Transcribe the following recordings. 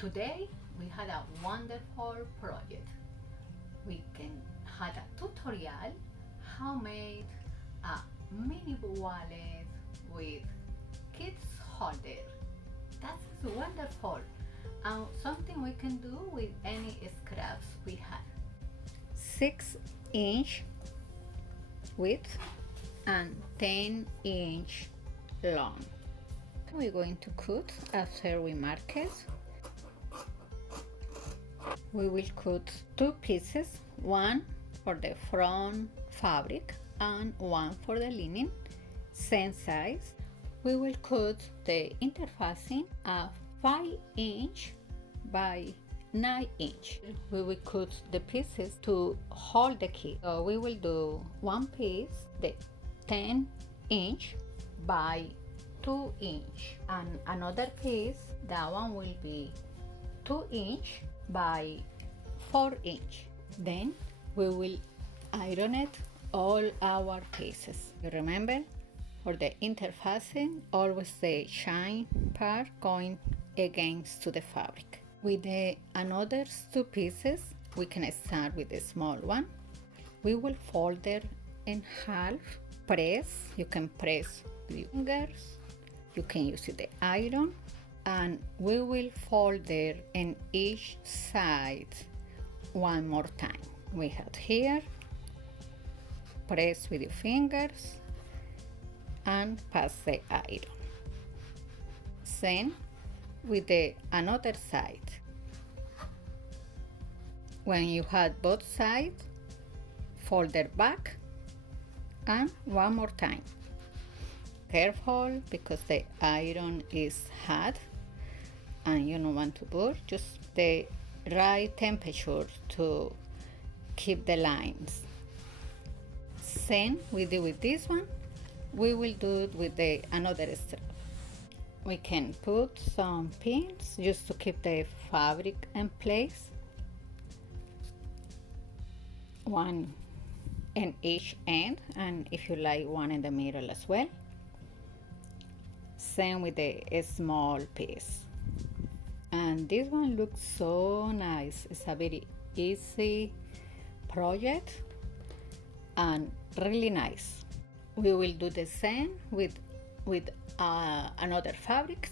Today we had a wonderful project. We had a tutorial how made a mini wallet with kids holder. That's wonderful, and something we can do with any scraps we had. 6-inch width and 10-inch long. We're going to cut after we mark it. We will cut two pieces, one for the front fabric and one for the linen, same size. We will cut the interfacing at 5-inch by 9-inch. We will cut the pieces to hold the kit. So we will do one piece, the 10-inch by 2-inch, and another piece, that one will be 2-inch by 4-inch. Then we will iron it all our pieces. You remember, for the interfacing, always the shine part going against to the fabric. With the another two pieces, we can start with the small one. We will fold it in half. Press, you can press with your fingers, you can use the iron, and we will fold it in each side one more time. We have here, press with your fingers and pass the iron. Same with the another side. When you have both sides, fold it back and one more time. Careful, because the iron is hot and you don't want to burn. Just the right temperature to keep the lines. Same we do with this one, we will do it with the another strap. We can put some pins just to keep the fabric in place, one in each end, and if you like, one in the middle as well. Same with the small piece. And this one looks so nice. It's a very easy project and really nice. We will do the same with another fabrics.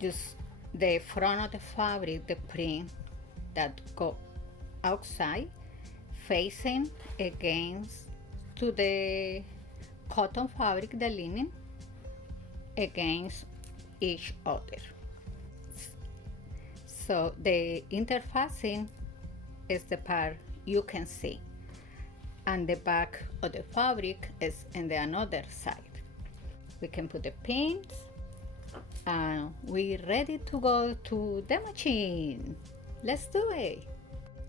Just the front of the fabric, the print that go outside, facing against to the cotton fabric, the linen, against each other. So the interfacing is the part you can see, and the back of the fabric is in the another side. We can put the pins, and we're ready to go to the machine. Let's do it.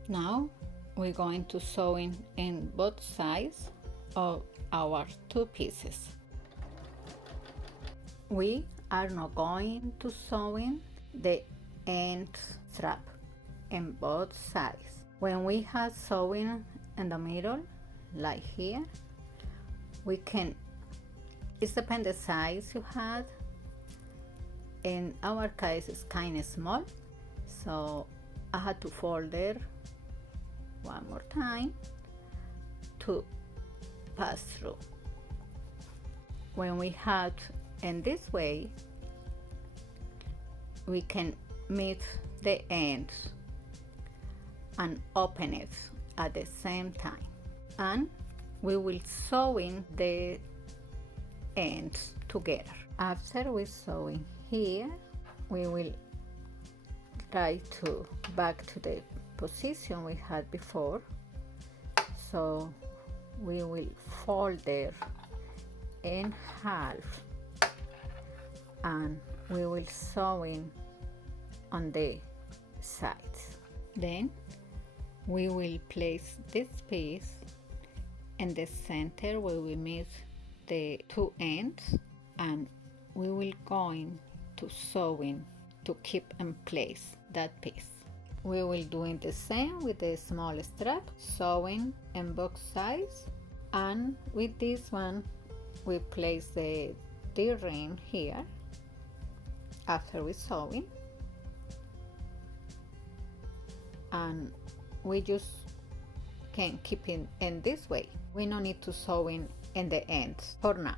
Now we're going to sew in both sides of our two pieces. We are not going to sew in the end strap in both sides. When we have sewing in the middle, like here, we can, it depends the size you had. In our case, it's kind of small, so I had to fold it one more time to pass through. When we had in this way, we can meet the ends and open it at the same time, and we will sew in the ends together. After we sew in here, we will try to back to the position we had before. So we will fold it in half, and we will sew in on the sides. Then we will place this piece in the center where we meet the two ends, and we will going to sew in to keep in place that piece. We will do the same with the small strap, sewing in both sides, and with this one we place the ring here after we sewing, and we just can keep it in this way. We don't need to sew in the ends for now.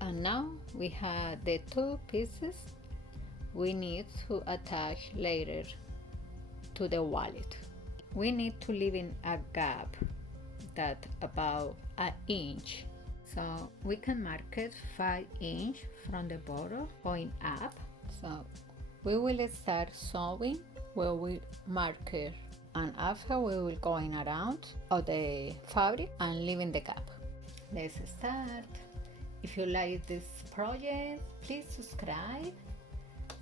And now we have the two pieces we need to attach later to the wallet. We need to leave in a gap that about an inch. So we can mark it 5 inch from the bottom going up. So we will start sewing where we mark it, and after we will going around of the fabric and leaving the gap. Let's start. If you like this project, please subscribe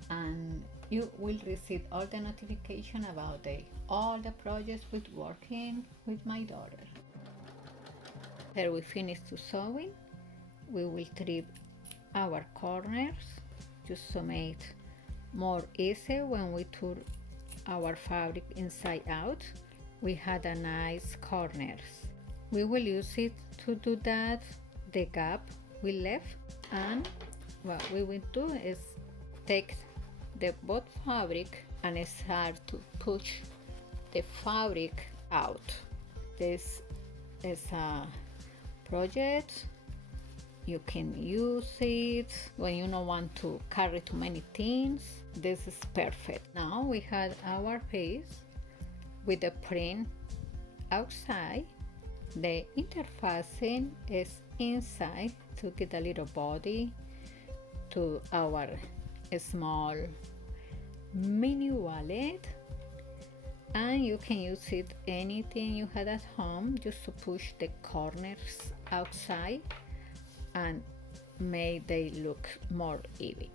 and you will receive all the notification about all the projects with working with my daughter. After we finish to sewing, we will trim our corners just to make more easy when we turn our fabric inside out. We had a nice corners. We will use it to do that, the gap we left, and what we will do is take the both fabric and start to push the fabric out. This is a project you can use it when you don't want to carry too many things. This is perfect. Now we had our piece with the print outside. The interfacing is inside to get a little body to our small mini wallet, and you can use it anything you had at home just to push the corners outside and make they look more even.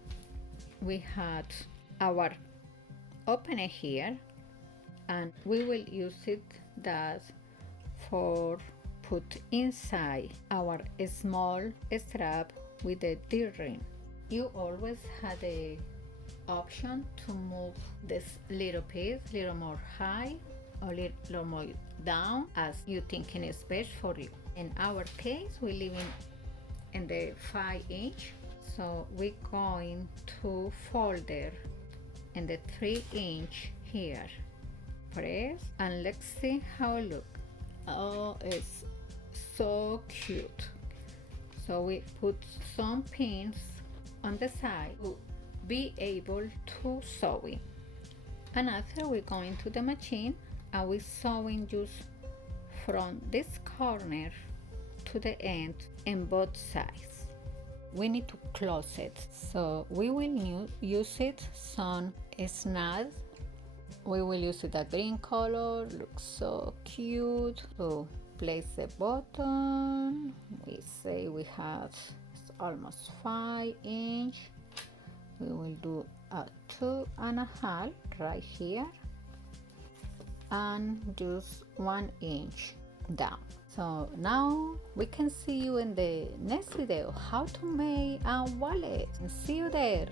We had our opener here, and we will use it that for put inside our small strap with the D-ring. You always had the option to move this little piece a little more high or little more down as you thinking is best for you. In our case, we live in the 5 inch, so we're going to fold there in the 3 inch here. Press and let's see how it look. Oh, it's so cute. So we put some pins on the side to be able to sew it. And after we go into the machine and we sewing just from this corner to the end in both sides. We need to close it, so we will use it some snap. We will use it a green color, looks so cute. So place the button. We say we have almost 5 inch. We will do a 2.5 right here and just 1 inch down. So now we can see you in the next video how to make a wallet, and see you there.